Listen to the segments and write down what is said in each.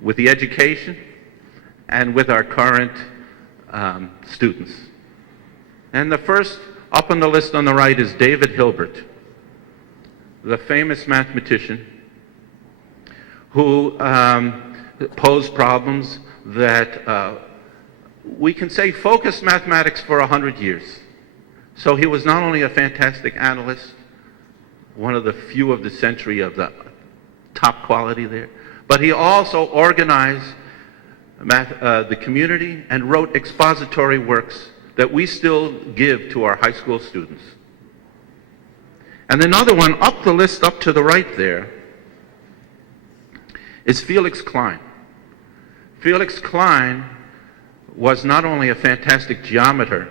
with the education and with our current students. And the first up on the list on the right is David Hilbert, the famous mathematician who posed problems that we can say focused mathematics for 100 years. So he was not only a fantastic analyst, one of the few of the century of the top quality there, but he also organized the community and wrote expository works that we still give to our high school students. And another one up the list, up to the right there, is Felix Klein. Felix Klein was not only a fantastic geometer,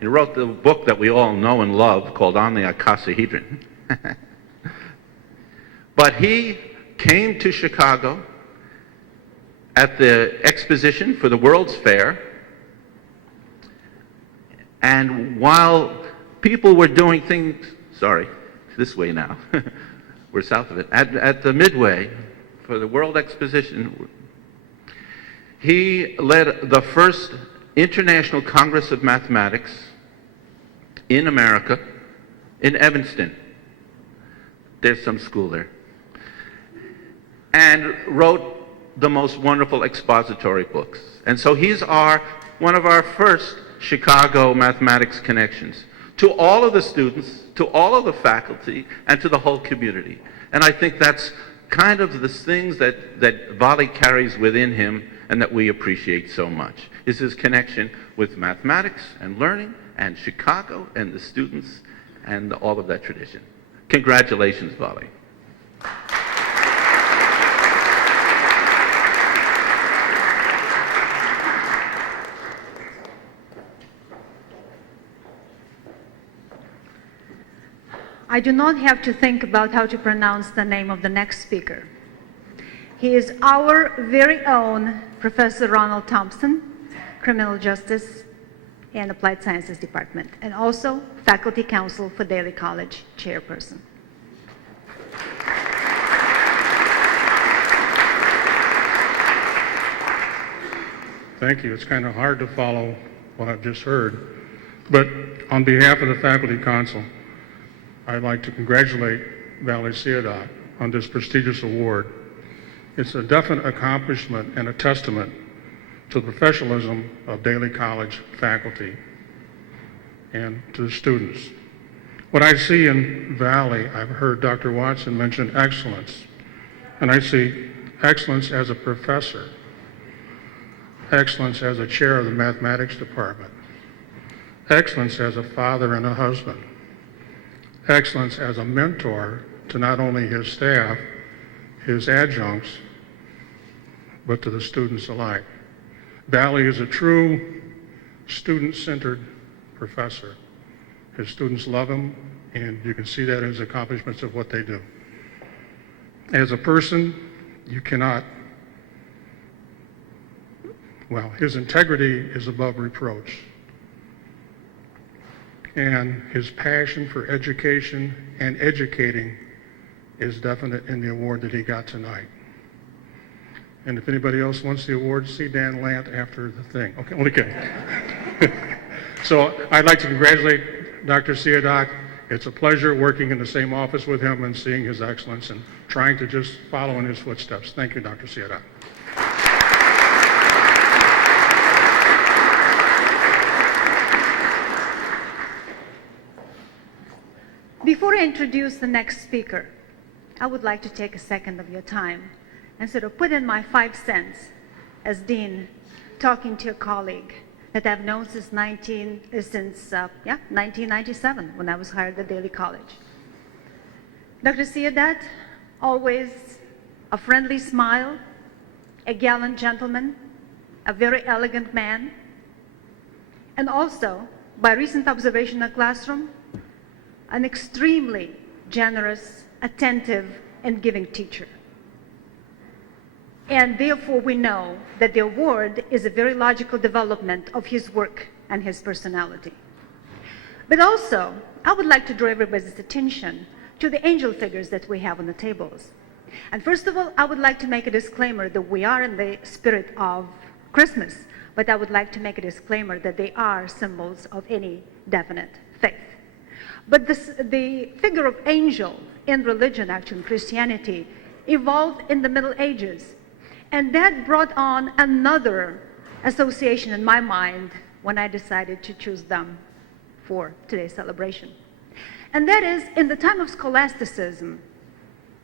he wrote the book that we all know and love called On the Icosahedron, but he came to Chicago at the exposition for the World's Fair, and while people were doing things, sorry, this way now, we're south of it, at the Midway for the World Exposition, he led the first International Congress of Mathematics in America, in Evanston. There's some school there. And wrote the most wonderful expository books. And so he's one of our first Chicago mathematics connections to all of the students, to all of the faculty, and to the whole community. And I think that's kind of the things that Vali carries within him and that we appreciate so much, is his connection with mathematics and learning and Chicago and the students and all of that tradition. Congratulations, Vali. I do not have to think about how to pronounce the name of the next speaker. He is our very own Professor Ronald Thompson, Criminal Justice and Applied Sciences Department, and also Faculty Council for Daly College Chairperson. Thank you. It's kind of hard to follow what I've just heard. But on behalf of the Faculty Council, I'd like to congratulate Vali Siadat on this prestigious award. It's a definite accomplishment and a testament to the professionalism of Daly College faculty and to the students. What I see in Vali, I've heard Dr. Watson mention excellence, and I see excellence as a professor, excellence as a chair of the mathematics department, excellence as a father and a husband, excellence as a mentor to not only his staff, his adjuncts, but to the students alike. Vali is a true student-centered professor. His students love him, and you can see that in his accomplishments of what they do. As a person, you cannot, well, his integrity is above reproach. And his passion for education and educating is definite in the award that he got tonight. And if anybody else wants the award, see Dan Lant after the thing. Okay, only kidding. So I'd like to congratulate Dr. Siadat. It's a pleasure working in the same office with him and seeing his excellence and trying to just follow in his footsteps. Thank you, Dr. Siadat. Before I introduce the next speaker, I would like to take a second of your time and sort of put in my 5 cents as dean, talking to a colleague that I've known since 1997, when I was hired at Daly College. Dr. Siadat, always a friendly smile, a gallant gentleman, a very elegant man, and also, by recent observation in the classroom, an extremely generous, attentive, and giving teacher. And therefore, we know that the award is a very logical development of his work and his personality. But also, I would like to draw everybody's attention to the angel figures that we have on the tables. And first of all, I would like to make a disclaimer that we are in the spirit of Christmas, but I would like to make a disclaimer that they are symbols of any definite faith. But the figure of angel in religion, actually in Christianity, evolved in the Middle Ages. And that brought on another association in my mind when I decided to choose them for today's celebration. And that is, in the time of scholasticism,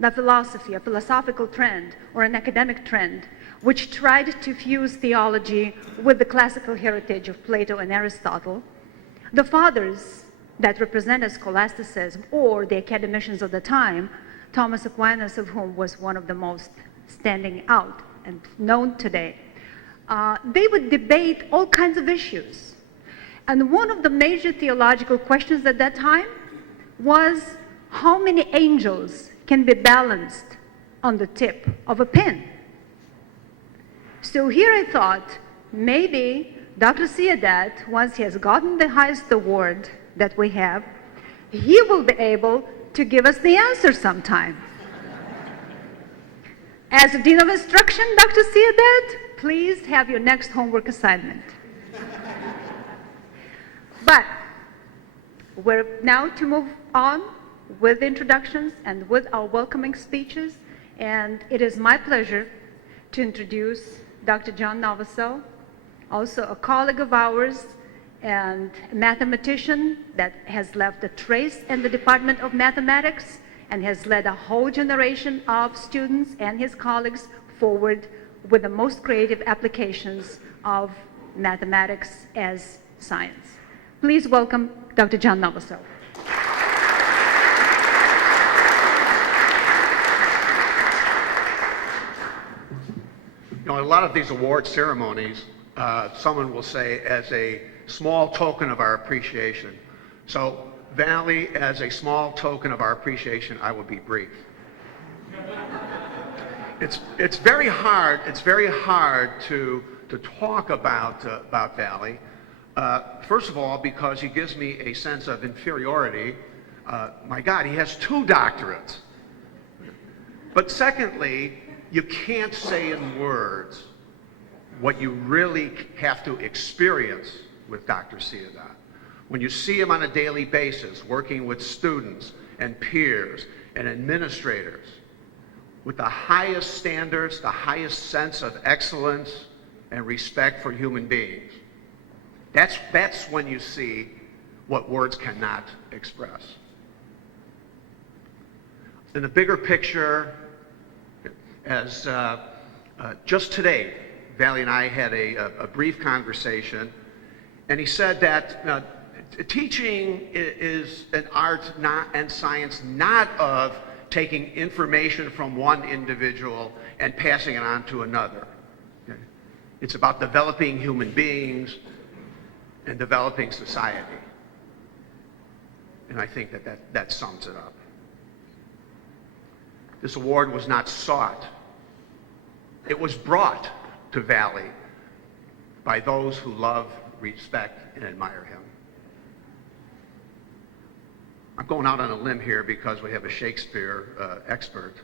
the philosophy, a philosophical trend or an academic trend, which tried to fuse theology with the classical heritage of Plato and Aristotle, the fathers that represented scholasticism, or the academicians of the time, Thomas Aquinas, of whom was one of the most standing out and known today, they would debate all kinds of issues. And one of the major theological questions at that time was how many angels can be balanced on the tip of a pin. So here I thought, maybe Dr. Siadat, once he has gotten the highest award that we have, he will be able to give us the answer sometime. As a Dean of Instruction, Dr. Siadat, please have your next homework assignment. But we're now to move on with introductions and with our welcoming speeches, and it is my pleasure to introduce Dr. John Novosel, also a colleague of ours and a mathematician that has left a trace in the Department of Mathematics and has led a whole generation of students and his colleagues forward with the most creative applications of mathematics as science. Please welcome Dr. John Novosel. You know, a lot of these award ceremonies, someone will say, as a small token of our appreciation. So, Vali, as a small token of our appreciation, I will be brief. It's very hard to talk about Vali. First of all, because he gives me a sense of inferiority. My God, he has 2 doctorates. But secondly, you can't say in words what you really have to experience with Dr. Siadat. When you see him on a daily basis, working with students and peers and administrators, with the highest standards, the highest sense of excellence and respect for human beings, that's when you see what words cannot express. In the bigger picture, as just today, Vali and I had a brief conversation, and he said that teaching is an art and science not of taking information from one individual and passing it on to another. Okay? It's about developing human beings and developing society. And I think that sums it up. This award was not sought. It was brought to Vali by those who love, respect, and admire him. I'm going out on a limb here because we have a Shakespeare expert.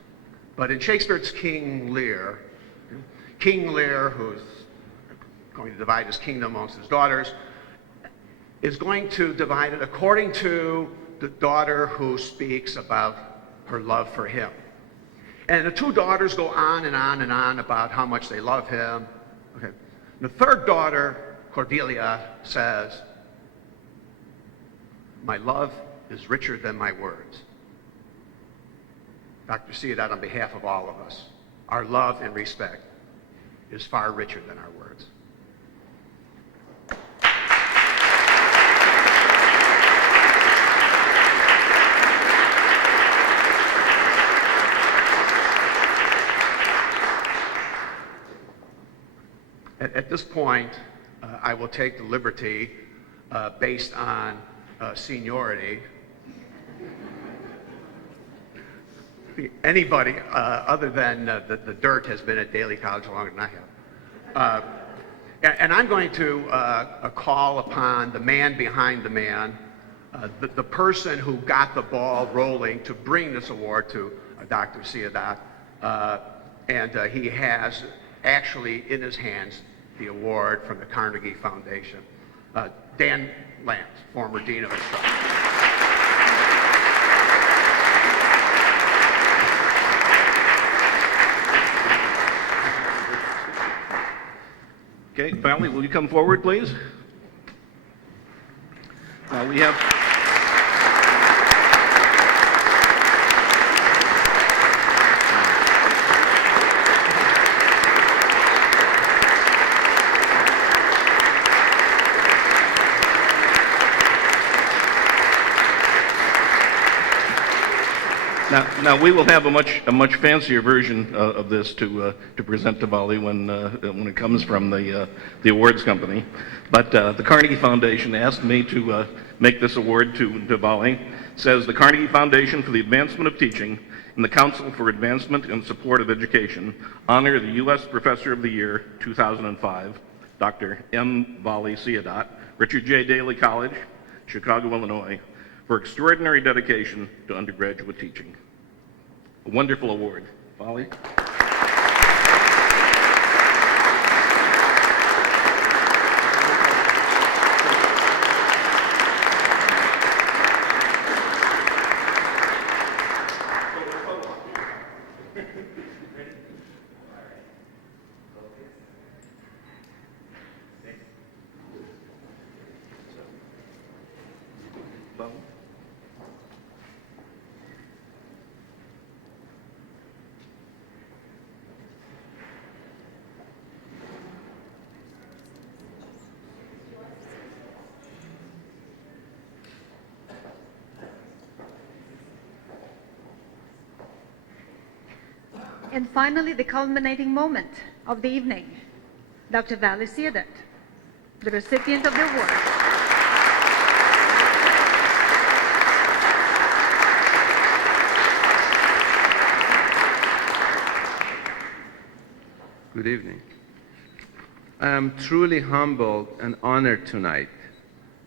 But in Shakespeare's King Lear, who's going to divide his kingdom amongst his daughters, is going to divide it according to the daughter who speaks about her love for him. And the 2 daughters go on and on and on about how much they love him. Okay. The 3rd daughter, Cordelia, says, "My love is richer than my words." Dr. Siadat, on behalf of all of us, our love and respect is far richer than our words. At this point, I will take the liberty, based on seniority. Anybody other than the dirt has been at Daly College longer than I have. And I'm going to call upon the man behind the man, the person who got the ball rolling to bring this award to Dr. Siadat, and he has actually in his hands the award from the Carnegie Foundation. Dan Lance, former Dean of Instruction. Okay, Vali, will you come forward, please? We have... Now we will have a much fancier version of this to present to Vali when it comes from the awards company. But the Carnegie Foundation asked me to make this award to Vali. It says the Carnegie Foundation for the Advancement of Teaching and the Council for Advancement and Support of Education honor the U.S. Professor of the Year 2005, Dr. M. Vali Siadat, Richard J. Daley College, Chicago, Illinois, for extraordinary dedication to undergraduate teaching. A wonderful award. Vali? And finally, the culminating moment of the evening, Dr. Vali Siadat, the recipient of the award. Good evening. I am truly humbled and honored tonight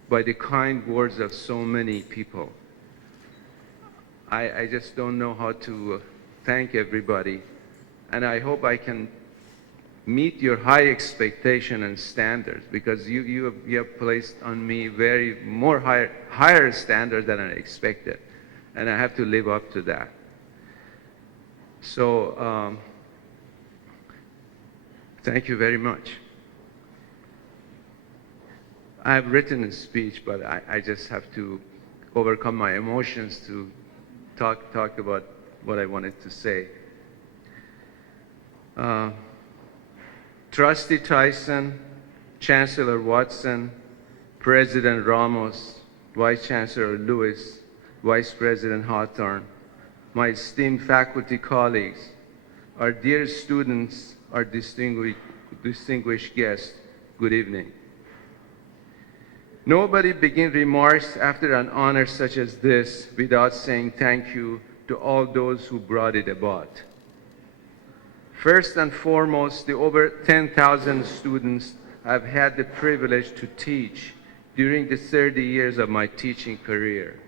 by the kind words of so many people. I just don't know how to thank everybody, and I hope I can meet your high expectation and standards, because you have placed on me higher standards than I expected, and I have to live up to that. So thank you very much. I have written a speech, but I just have to overcome my emotions to talk about what I wanted to say. Trustee Tyson, Chancellor Watson, President Ramos, Vice Chancellor Lewis, Vice President Hawthorne, my esteemed faculty colleagues, our dear students, our distinguished guests, good evening. Nobody begins remarks after an honor such as this without saying thank you to all those who brought it about. First and foremost, the over 10,000 students I've had the privilege to teach during the 30 years of my teaching career.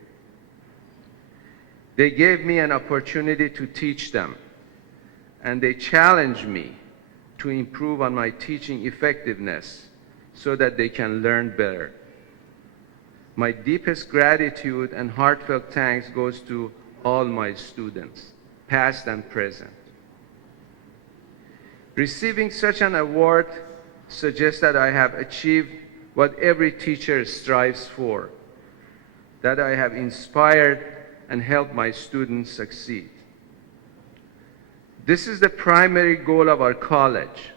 They gave me an opportunity to teach them, and they challenged me to improve on my teaching effectiveness so that they can learn better. My deepest gratitude and heartfelt thanks goes to all my students, past and present. Receiving such an award suggests that I have achieved what every teacher strives for, that I have inspired and helped my students succeed. This is the primary goal of our college.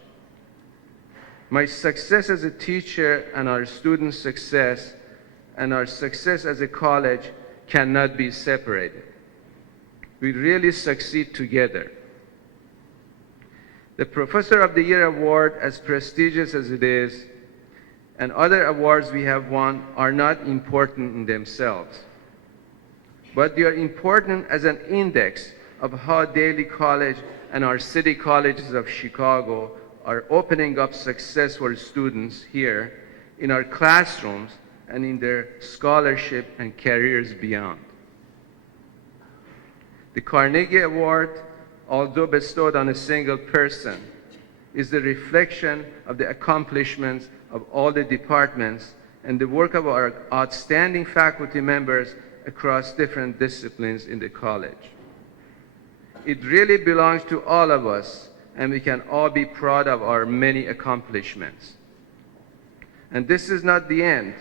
My success as a teacher and our students' success and our success as a college cannot be separated. We really succeed together. The Professor of the Year award, as prestigious as it is, and other awards we have won are not important in themselves, but they are important as an index of how Daley College and our city colleges of Chicago are opening up success for students here in our classrooms and in their scholarship and careers beyond. The Carnegie Award although bestowed on a single person, is the reflection of the accomplishments of all the departments and the work of our outstanding faculty members across different disciplines in the college. It really belongs to all of us, and we can all be proud of our many accomplishments. And this is not the end,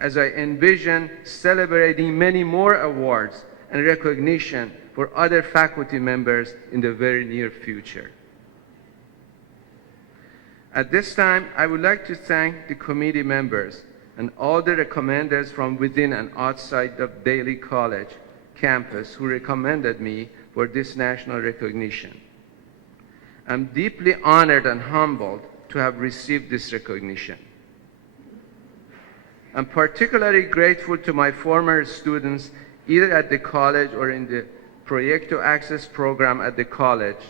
as I envision celebrating many more awards and recognition for other faculty members in the very near future. At this time, I would like to thank the committee members and all the recommenders from within and outside of Daly College campus who recommended me for this national recognition. I'm deeply honored and humbled to have received this recognition. I'm particularly grateful to my former students, either at the college or in the Proyecto Access program at the college,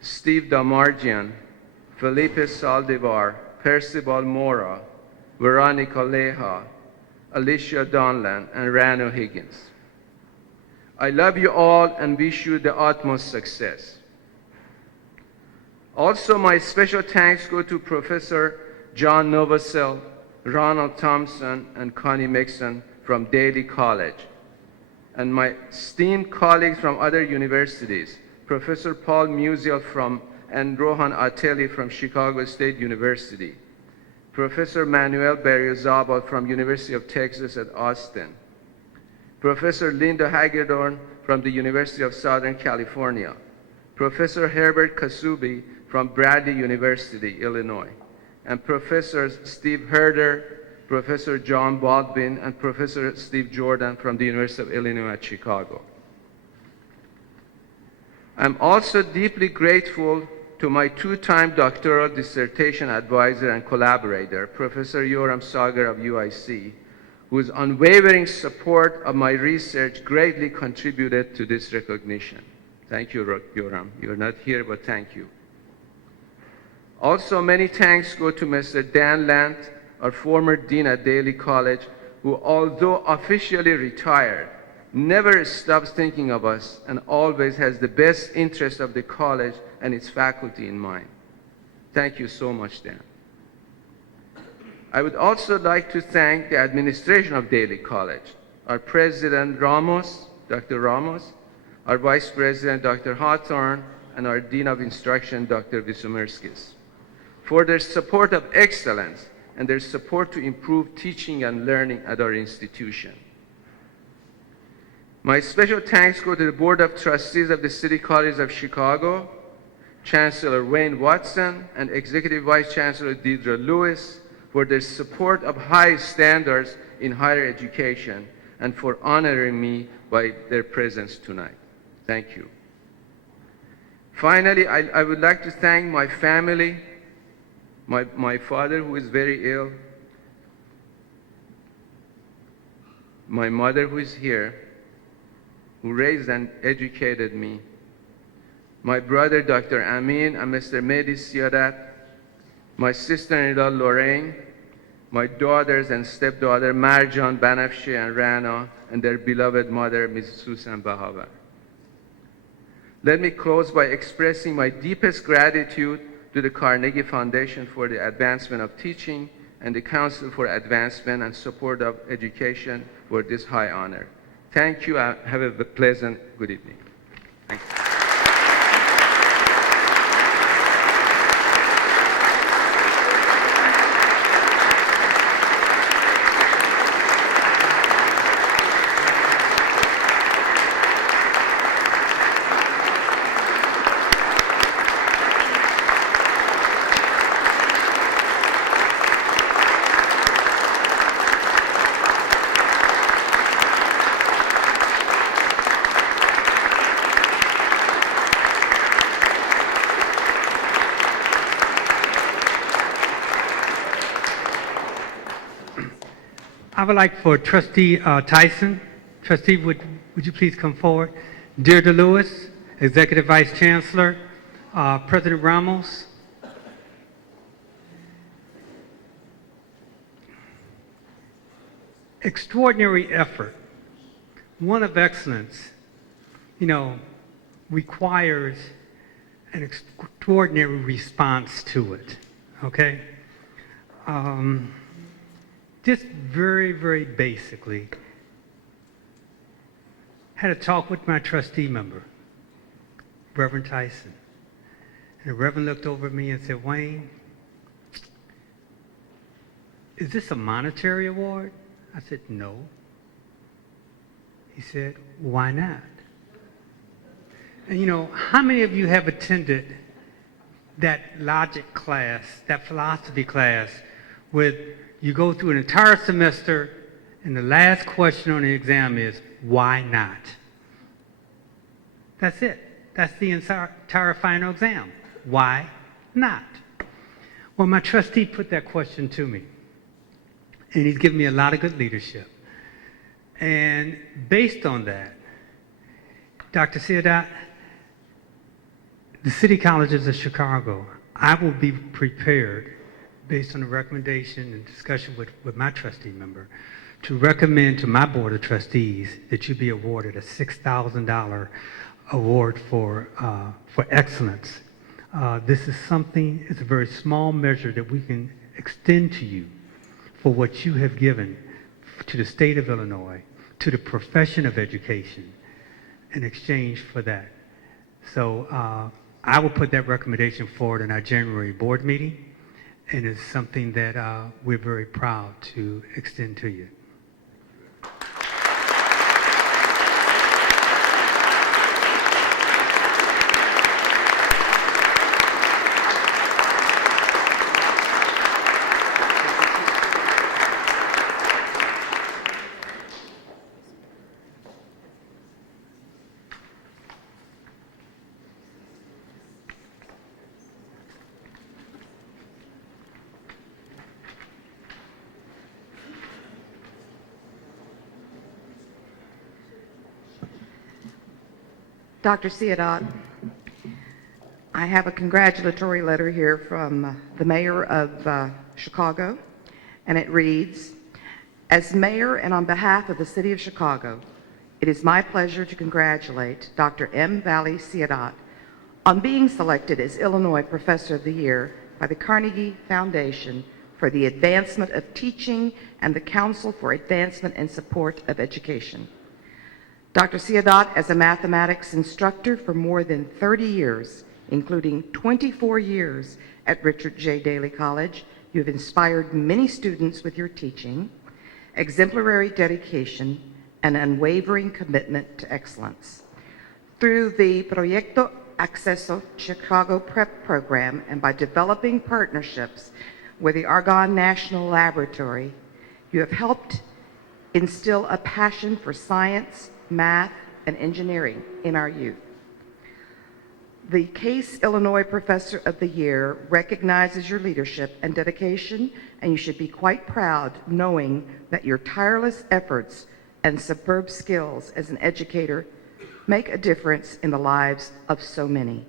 Steve Damargian, Felipe Saldivar, Percival Mora, Veronica Leha, Alicia Donlan, and Rano Higgins. I love you all and wish you the utmost success. Also, my special thanks go to Professor John Novosel, Ronald Thompson, and Connie Mixon from Daly College, and my esteemed colleagues from other universities, Professor Paul Musial and Rohan Ateli from Chicago State University, Professor Manuel Berriozabal from University of Texas at Austin, Professor Linda Hagedorn from the University of Southern California, Professor Herbert Kasubi from Bradley University, Illinois, and Professors Steve Herder, Professor John Baldwin, and Professor Steve Jordan from the University of Illinois at Chicago. I'm also deeply grateful to my two-time doctoral dissertation advisor and collaborator, Professor Yoram Sagar of UIC, whose unwavering support of my research greatly contributed to this recognition. Thank you, Yoram. You're not here, but thank you. Also, many thanks go to Mr. Dan Lant, our former dean at Daly College, who, although officially retired, never stops thinking of us and always has the best interest of the college and its faculty in mind. Thank you so much, Dan. I would also like to thank the administration of Daly College, our president, Ramos, Dr. Ramos, our vice president, Dr. Hawthorne, and our dean of instruction, Dr. Visumerskis, for their support of excellence and their support to improve teaching and learning at our institution. My special thanks go to the Board of Trustees of the City College of Chicago, Chancellor Wayne Watson, and Executive Vice Chancellor Deidre Lewis for their support of high standards in higher education and for honoring me by their presence tonight. Thank you. Finally, I would like to thank my family, my father, who is very ill, my mother, who is here, who raised and educated me, my brother, Dr. Amin, and Mr. Mehdi Siadat, my sister-in-law, Lorraine, my daughters and stepdaughter, Marjan, Banafshe, and Rana, and their beloved mother, Ms. Susan Bahavar. Let me close by expressing my deepest gratitude to the Carnegie Foundation for the advancement of teaching and the Council for Advancement and Support of Education for this high honor. Thank you. Have a pleasant good evening. Thank you. I would like for Trustee Tyson. Trustee, would you please come forward? Deirdre Lewis, Executive Vice Chancellor, President Ramos. Extraordinary effort, one of excellence, requires an extraordinary response to it, okay? Just very, very basically, had a talk with my trustee member, Reverend Tyson. And the Reverend looked over at me and said, Wayne, is this a monetary award? I said, no. He said, why not? And you know, how many of you have attended that logic class, that philosophy class, with you go through an entire semester and the last question on the exam is, why not? That's it. That's the entire final exam. Why not? Well, my trustee put that question to me, and he's given me a lot of good leadership. And based on that, Dr. Siadat, the City Colleges of Chicago, I will be prepared, based on the recommendation and discussion with my trustee member, to recommend to my Board of Trustees that you be awarded a $6,000 award for excellence. This is something, it's a very small measure that we can extend to you for what you have given to the state of Illinois, to the profession of education, in exchange for that. So I will put that recommendation forward in our January board meeting, and it's something that we're very proud to extend to you. Dr. Siadat, I have a congratulatory letter here from the mayor of Chicago, and it reads, as mayor and on behalf of the city of Chicago, it is my pleasure to congratulate Dr. M. Vali Siadat on being selected as Illinois Professor of the Year by the Carnegie Foundation for the Advancement of Teaching and the Council for Advancement and Support of Education. Dr. Siadat, as a mathematics instructor for more than 30 years, including 24 years at Richard J. Daley College, you have inspired many students with your teaching, exemplary dedication, and unwavering commitment to excellence. Through the Proyecto Acceso Chicago Prep Program and by developing partnerships with the Argonne National Laboratory, you have helped instill a passion for science, math, and engineering in our youth. The Case Illinois Professor of the Year recognizes your leadership and dedication, and you should be quite proud knowing that your tireless efforts and superb skills as an educator make a difference in the lives of so many.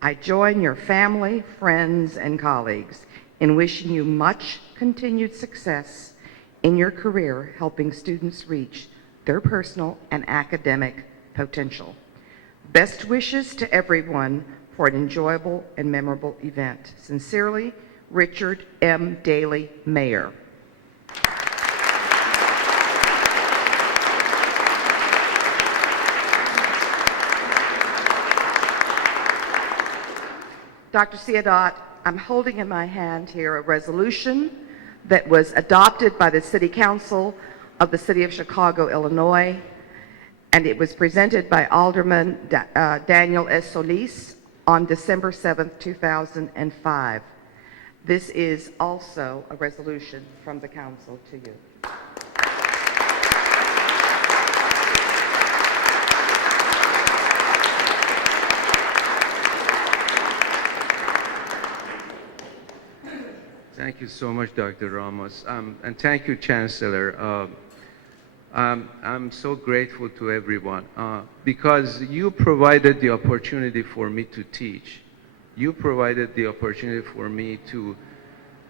I join your family, friends, and colleagues in wishing you much continued success in your career helping students reach their personal and academic potential. Best wishes to everyone for an enjoyable and memorable event. Sincerely, Richard M. Daley, Mayor. Dr. Siadat, I'm holding in my hand here a resolution that was adopted by the City Council of the City of Chicago, Illinois, and it was presented by Alderman Daniel S. Solis on December 7th, 2005. This is also a resolution from the council to you. Thank you so much, Dr. Ramos, and thank you, Chancellor. I'm so grateful to everyone because you provided the opportunity for me to teach. You provided the opportunity for me to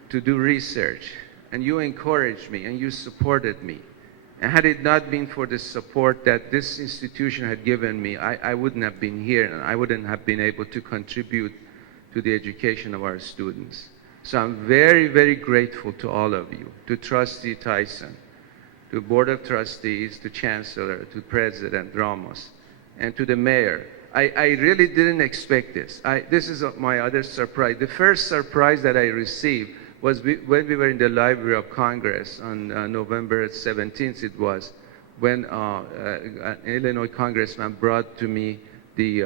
do research, and you encouraged me and you supported me. And had it not been for the support that this institution had given me, I wouldn't have been here, and I wouldn't have been able to contribute to the education of our students. So I'm very, very grateful to all of you, to Trustee Tyson, to Board of Trustees, to Chancellor, to President Ramos, and to the Mayor. I really didn't expect this. This is my other surprise. The first surprise that I received was when we were in the Library of Congress on November 17th, it was, when an Illinois congressman brought to me the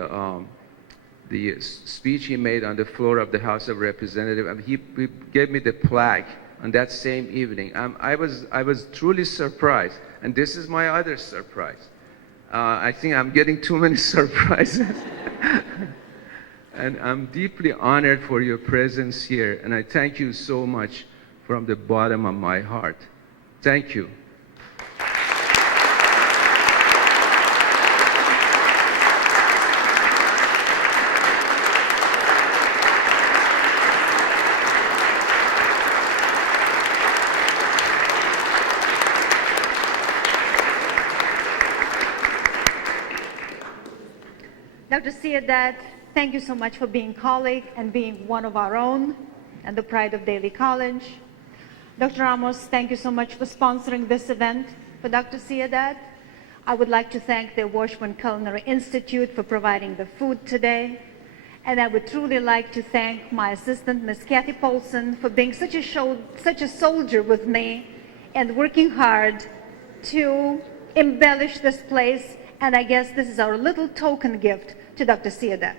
speech he made on the floor of the House of Representatives, and he gave me the plaque on that same evening. I was truly surprised, and this is my other surprise. I think I'm getting too many surprises. And I'm deeply honored for your presence here, and I thank you so much from the bottom of my heart. Thank you. Dr. Siadat, thank you so much for being a colleague and being one of our own and the pride of Daly College. Dr. Ramos, thank you so much for sponsoring this event for Dr. Siadat. I would like to thank the Washburn Culinary Institute for providing the food today. And I would truly like to thank my assistant, Ms. Kathy Polson, for being such a soldier with me and working hard to embellish this place. And I guess this is our little token gift to Dr. Siadat.